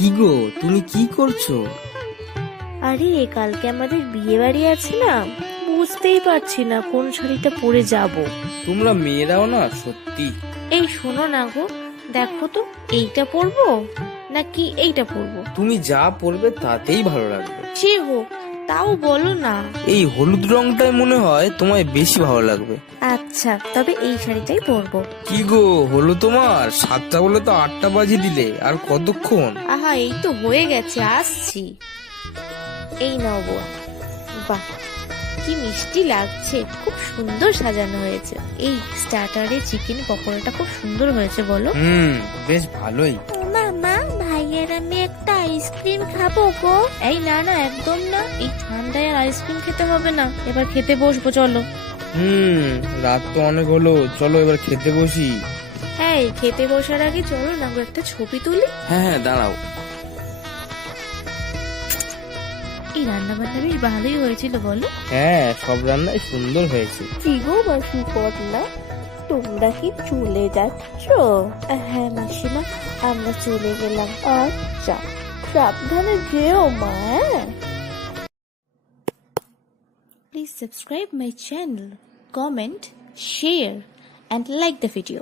কি গো, তুমি কি করছো? আরে কালকে আমাদের বিয়ে বাড়ি আছে না, বুঝতেই পারছি না কোন শাড়িটা পরে যাব। তোমরা মেয়েরাও না সত্যি। এই শোনো না গো, দেখো তো এইটা পরবো নাকি এইটা পরবো? তুমি যা পরবে তাতেই ভালো লাগবে। সে হোক, তাও বলো না। এই হলুদ রংটাই মনে হয় তোমায় বেশি ভালো লাগবে। আচ্ছা, তবে এই শাড়িটাই পরবো। কি গো, হলো তোমার? 7টা বলে তো 8টা বাজিয়ে দিলে, আর কতক্ষণ? আহা, এই তো হয়ে গেছে, আসছি। এই নাও বউ। বাহ, কি মিষ্টি লাগছে, খুব সুন্দর সাজানো হয়েছে। এই স্টার্টারে চিকেন পকোড়াটা খুব সুন্দর হয়েছে, বলো? বেশ ভালোই। মামা, ভাইয়ের আমি একটা আইসক্রিম খাবো গো। এই না না, একদম না, এই ঠান্ডায় আর আইসক্রিম খেতে হবে না, এবার খেতে বসবো, চলো। রাত তো অনেক হলো, চলো এবার খেতে বসি। হ্যাঁ, খেতে বসার আগে চলো না গো, একটা ছবি তুলি। হ্যাঁ হ্যাঁ, দাঁড়াও। এই রান্না বান্না বেশ ভালোই হয়েছিল, বলো? হ্যাঁ, সব রান্নাই সুন্দর হয়েছে। কি গো মাসি কর্তা, তোমরা কি চলে যাচ্ছ? হ্যাঁ মাসিমা, আমরা চলে গেলাম। আচ্ছা, সাবধানে যেও মা। Please subscribe my channel, comment, share and like the video.